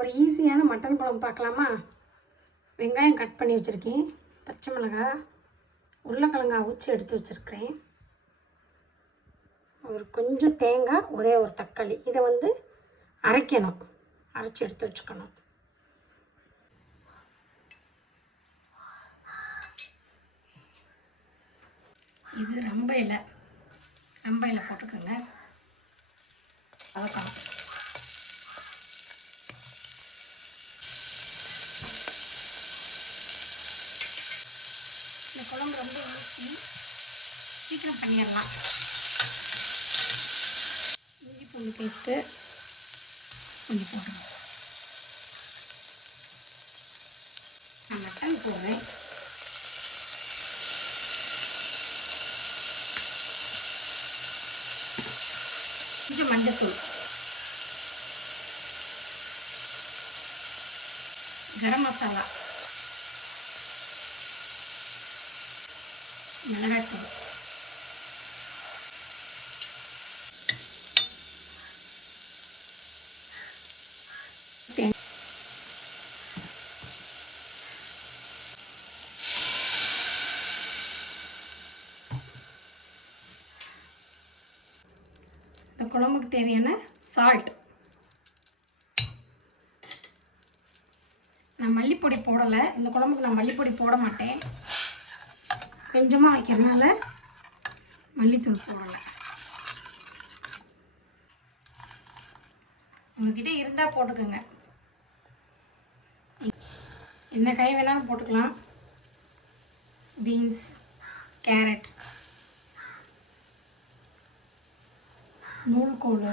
ஒரு ஈஸியான மட்டன் குழம்பு பார்க்கலாமா? வெங்காயம் கட் பண்ணி வச்சுருக்கேன், பச்சை மிளகாய், உருளைக்கிழங்காய் அவிச்சு எடுத்து வச்சுருக்கிறேன், ஒரு கொஞ்சம் தேங்காய், ஒரே ஒரு தக்காளி. இதை அரைக்கணும், அரைச்சி எடுத்து வச்சுக்கணும். இது ரொம்ப இலை போட்டுக்கோங்க. வதக்கணும். இந்த குழம்பு ரொம்ப ஈஸி, சீக்கிரம் பண்ணிடலாம். இஞ்சி பூண்டு பேஸ்ட்டு கொஞ்சம் போடுறேன். நான் மட்டன் போடுறேன். கொஞ்சம் மஞ்சத்தூள், கரம் மசாலா, மிளகாய்த்தூள், இந்த குழம்புக்கு தேவையான சால்ட். நான் மல்லிப்பொடி போடலை, இந்த குழம்புக்கு நான் மல்லிப்பொடி போட மாட்டேன். கொஞ்சமாக வைக்கிறதுனால மல்லித்தூள் போடலை. உங்ககிட்ட இருந்தால் போட்டுக்கோங்க, என்ன காய் வேணாலும் போட்டுக்கலாம். பீன்ஸ், கேரட், நூல்கோல்,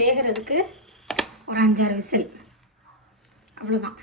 வேகிறதுக்கு ஒரு 5-6 விசில், அவ்வளோதான்.